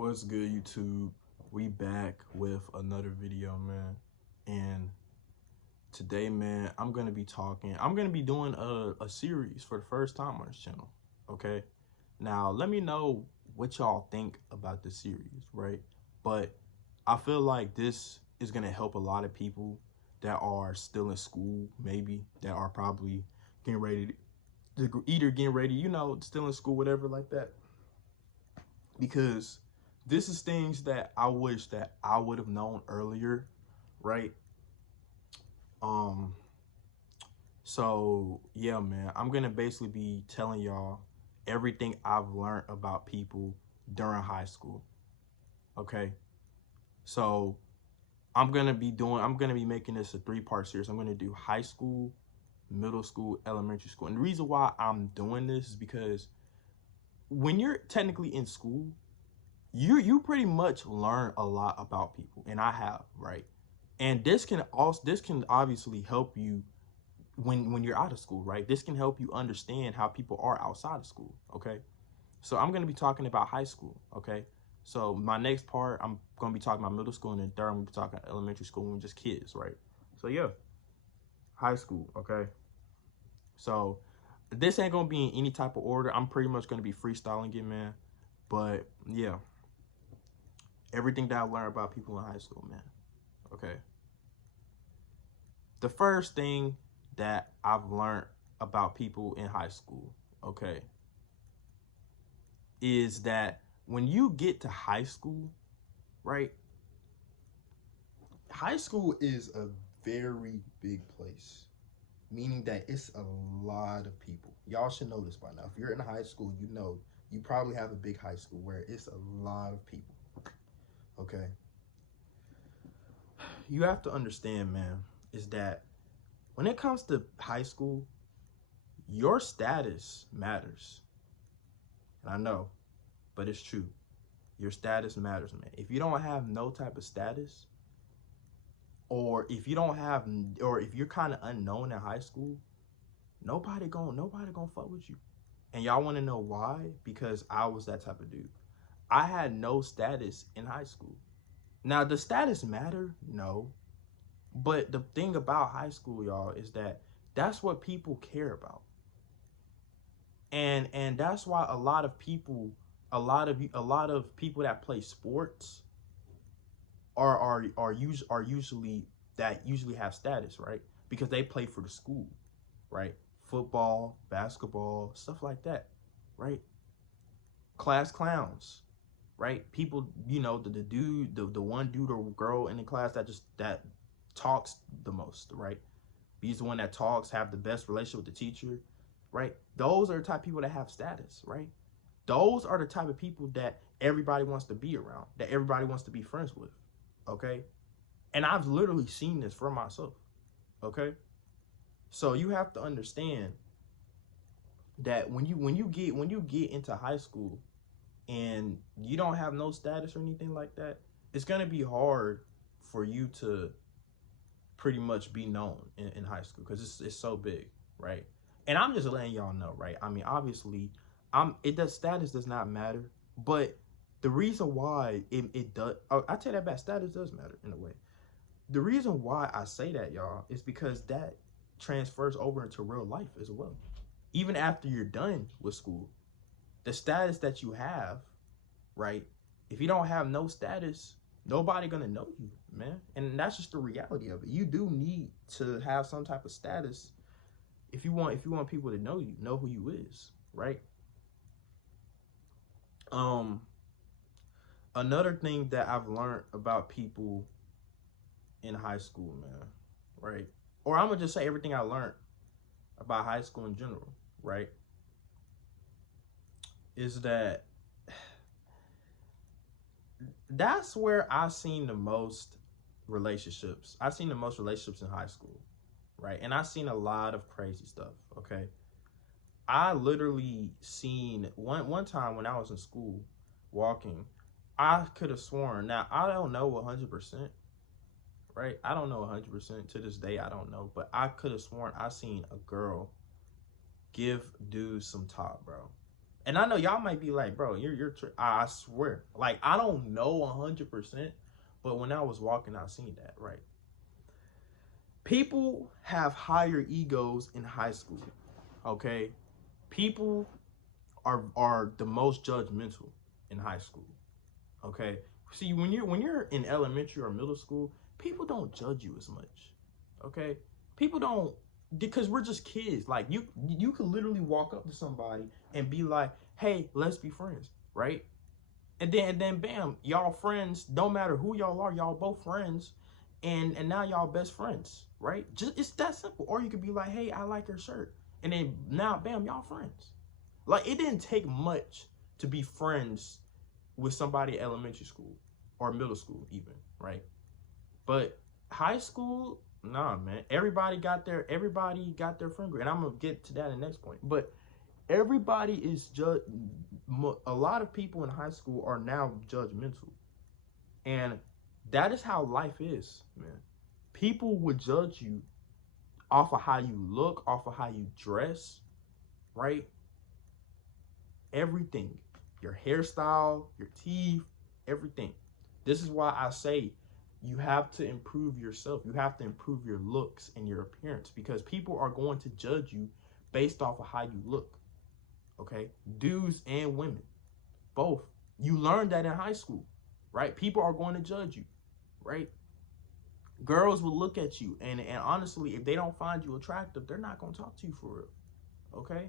What's good, YouTube? We back with another video, man. And today, man, I'm gonna be doing a series for the first time on this channel. Okay. Now let me know what y'all think about this series, right? But I feel like this is gonna help a lot of people that are still in school, maybe that are probably getting ready to either getting ready, still in school, whatever like that. Because this is things that I wish that I would have known earlier, right? Um, so yeah, man, I'm gonna basically be telling y'all everything I've learned about people during high school. Okay. So I'm gonna be making this a 3-part series. I'm gonna do high school, middle school, elementary school. And the reason why I'm doing this is because when you're technically in school, you pretty much learn a lot about people, and I have, right? And this can obviously help you when you're out of school, right? This can help you understand how people are outside of school. Okay. So I'm going to be talking about high school. Okay. So my next part, I'm going to be talking about middle school, and then third, I'm going to be talking about elementary school and just kids, right? So yeah, high school. Okay. So this ain't going to be in any type of order. I'm pretty much going to be freestyling it, man. But yeah, everything that I learned about people in high school, man. Okay. The first thing that I've learned about people in high school, okay, is that when you get to high school, right? High school is a very big place, meaning that it's a lot of people. Y'all should know this by now. If you're in high school, you know you probably have a big high school where it's a lot of people. Okay. You have to understand, man, is that when it comes to high school, your status matters. And I know, but it's true. Your status matters, man. If you don't have no type of status, or if you don't have, or if you're kind of unknown in high school, nobody gonna fuck with you. And y'all want to know why? Because I was that type of dude. I had no status in high school. Now, does status matter? No. But the thing about high school, y'all, is that that's what people care about. And that's why a lot of people that play sports are usually that usually have status, right? Because they play for the school, right? Football, basketball, stuff like that, right? Class clowns, right? People, the one dude or girl in the class that talks the most, right? He's the one that talks, have the best relationship with the teacher, right? Those are the type of people that have status, right? Those are the type of people that everybody wants to be around, that everybody wants to be friends with, okay? And I've literally seen this for myself, okay? So you have to understand that when you get into high school and you don't have no status or anything like that, it's gonna be hard for you to pretty much be known in high school because it's so big, right? And I'm just letting y'all know, right? I mean, obviously, status does not matter, but the reason why it does, I tell that back, status does matter in a way. The reason why I say that, y'all, is because that transfers over into real life as well. Even after you're done with school, the status that you have, right? If you don't have no status, nobody gonna know you, man. And that's just the reality of it. You do need to have some type of status if you want people to know you, know who you is, right? Um, Another thing that I've learned about people in high school, man, right? Or I'm gonna just say everything I learned about high school in general, right? Is that that's where I seen the most relationships. I seen the most relationships in high school, right? And I seen a lot of crazy stuff. Okay, I literally seen one time when I was in school, walking. I could have sworn. Now I don't know 100%, right? I don't know 100% to this day. I don't know, but I could have sworn I seen a girl give dudes some top, bro. And I know y'all might be like, bro, I swear, like I don't know 100%, but when I was walking, I seen that, right? People have higher egos in high school. Okay, people are the most judgmental in high school. Okay, see when you're in elementary or middle school, people don't judge you as much. Okay, people don't, because we're just kids. Like you could literally walk up to somebody and be like, hey, let's be friends, right? And then bam, y'all friends. Don't matter who y'all are, y'all both friends, and now y'all best friends, right? Just it's that simple. Or you could be like, hey, I like your shirt, and then now bam, y'all friends. Like it didn't take much to be friends with somebody at elementary school or middle school even, right? But high school, nah, man. Everybody got their friend group, and I'm gonna get to that in the next point. But everybody is just a lot of people in high school are now judgmental, and that is how life is, man. People would judge you off of how you look, off of how you dress, right? Everything, your hairstyle, your teeth, everything. This is why I say you have to improve yourself. You have to improve your looks and your appearance, because people are going to judge you based off of how you look. Okay, dudes and women, both. You learned that in high school, right? People are going to judge you, right? Girls will look at you, and honestly, if they don't find you attractive, they're not going to talk to you for real. Okay,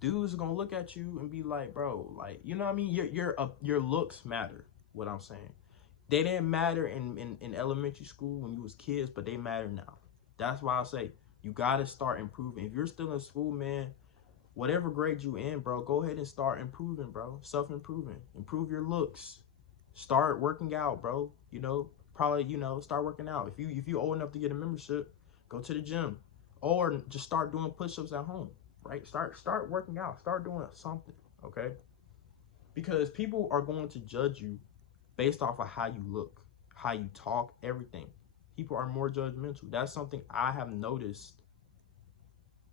dudes are gonna look at you and be like, bro, like, you know what I mean? Your looks matter. What I'm saying, they didn't matter in elementary school when you was kids, but they matter now. That's why I say you gotta start improving. If you're still in school, man, whatever grade you in, bro, go ahead and start improving, bro. Self-improving, improve your looks, start working out, bro. Probably start working out. If you old enough to get a membership, go to the gym, or just start doing push-ups at home. Right? Start working out. Start doing something, okay? Because people are going to judge you based off of how you look, how you talk, everything. People are more judgmental. That's something I have noticed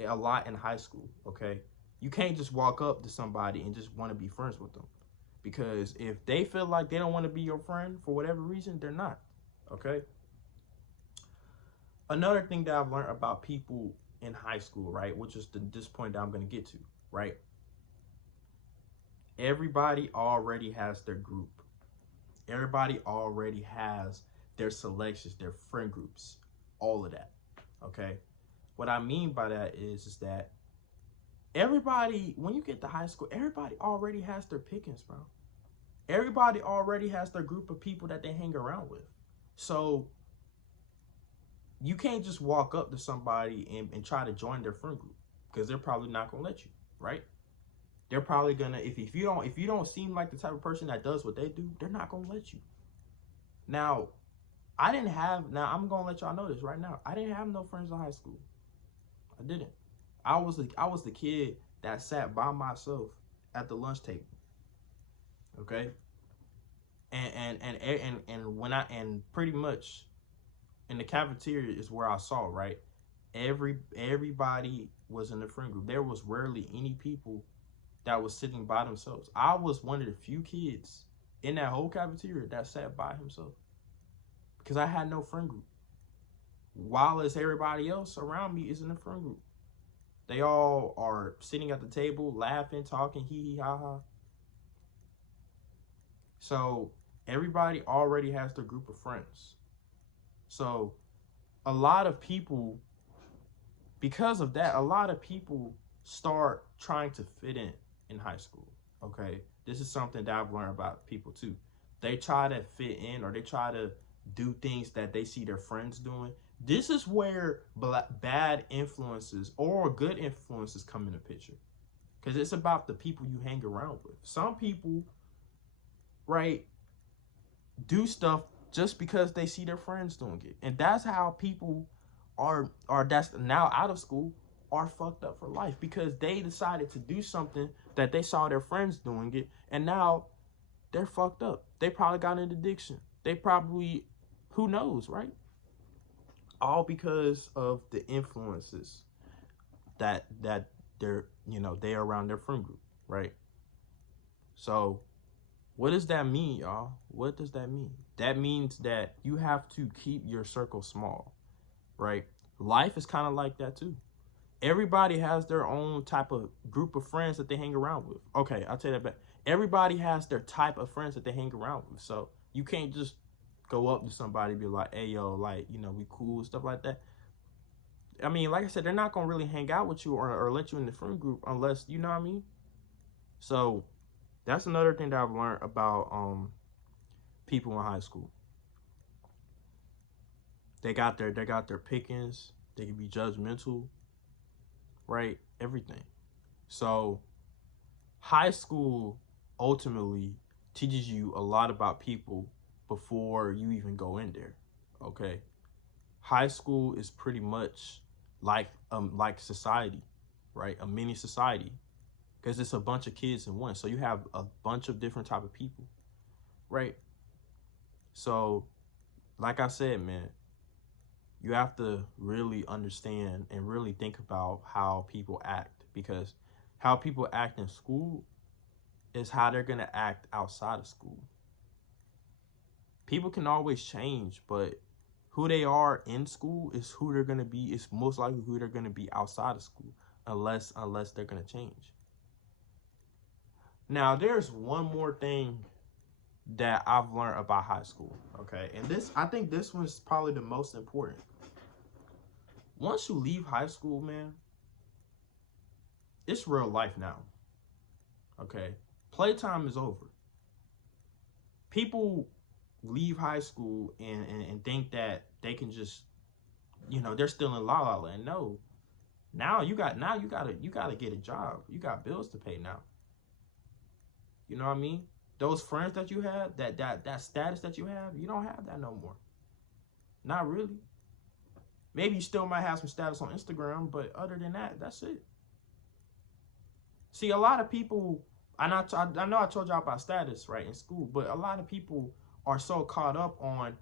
a lot in high school, okay? You can't just walk up to somebody and just want to be friends with them. Because if they feel like they don't want to be your friend for whatever reason, they're not, okay? Another thing that I've learned about people in high school, right, which is this point that I'm going to get to, right? Everybody already has their group. Everybody already has their selections, their friend groups, all of that, okay? What I mean by that is that everybody, when you get to high school, everybody already has their pickings, bro. Everybody already has their group of people that they hang around with. So you can't just walk up to somebody and try to join their friend group, because they're probably not gonna let you, right? They're probably gonna, if you don't seem like the type of person that does what they do, they're not gonna let you. Now, I'm gonna let y'all know this right now. I didn't have no friends in high school. I didn't. I was the kid that sat by myself at the lunch table. Okay? And pretty much in the cafeteria is where I saw, right? Everybody was in the friend group. There was rarely any people that was sitting by themselves. I was one of the few kids in that whole cafeteria that sat by himself, because I had no friend group. While as everybody else around me is in the friend group. They all are sitting at the table, laughing, talking, hee hee ha ha. So everybody already has their group of friends. So a lot of people, because of that, a lot of people start trying to fit in high school. Okay, this is something that I've learned about people too. They try to fit in, or they try to do things that they see their friends doing. This is where bad influences or good influences come in the picture, because it's about the people you hang around with. Some people, right, do stuff just because they see their friends doing it, and that's how people are that's now out of school are fucked up for life, because they decided to do something that they saw their friends doing it, and now they're fucked up. They probably got an addiction. They probably, who knows, right? All because of the influences that you know, they are around their friend group, right? So what does that mean, y'all? What does that mean? That means that you have to keep your circle small, right? Life is kind of like that too. Everybody has their own type of group of friends that they hang around with. Okay, I'll tell you that back. Everybody has their type of friends that they hang around with. So you can't just go up to somebody and be like, hey, yo, like, you know, we cool, stuff like that. I mean, like I said, they're not going to really hang out with you or let you in the friend group unless, you know what I mean? So that's another thing that I've learned about people in high school. They got their pickings. They can be judgmental, right? Everything. So high school ultimately teaches you a lot about people before you even go in there. Okay. High school is pretty much like society, right? A mini society. Because it's a bunch of kids in one. So you have a bunch of different type of people, right? So, like I said, man, you have to really understand and really think about how people act, because how people act in school is how they're going to act outside of school. People can always change, but who they are in school is who they're going to be. It's most likely who they're going to be outside of school, unless they're going to change. Now, there's one more thing that I've learned about high school, okay? And I think this one's probably the most important. Once you leave high school, man, it's real life now, okay? Playtime is over. People leave high school and think that they can just, you know, they're still in La La Land. No, now you gotta get a job. You got bills to pay now. You know what I mean? Those friends that you had, that status that you have, you don't have that no more. Not really. Maybe you still might have some status on Instagram, but other than that, that's it. See, a lot of people, I know I told y'all about status, right, in school, but a lot of people are so caught up on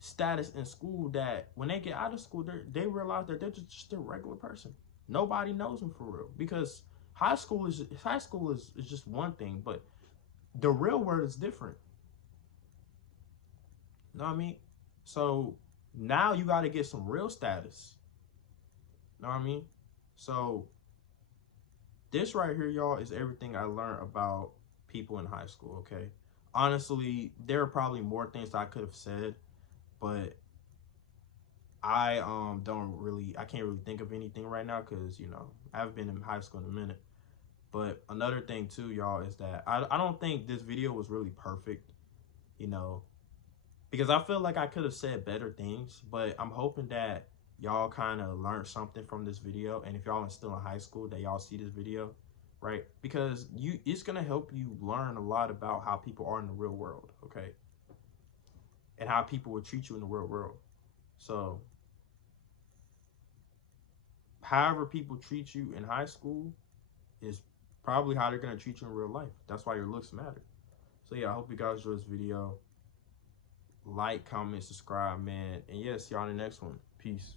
status in school that when they get out of school, they realize that they're just a regular person. Nobody knows them for real, because high school is just one thing, but the real world is different. You know what I mean? So now you got to get some real status. You know what I mean? So this right here, y'all, is everything I learned about people in high school, okay? Honestly, there are probably more things I could have said, but I can't really think of anything right now because, you know, I haven't been in high school in a minute. But another thing too, y'all, is that I don't think this video was really perfect, you know, because I feel like I could have said better things, but I'm hoping that y'all kind of learned something from this video. And if y'all are still in high school, that y'all see this video, right? Because it's going to help you learn a lot about how people are in the real world, okay? And how people will treat you in the real world. So, however people treat you in high school is probably how they're going to treat you in real life. That's why your looks matter. So yeah, I hope you guys enjoyed this video. Like, comment, subscribe, man. And yes, y'all in the next one. Peace.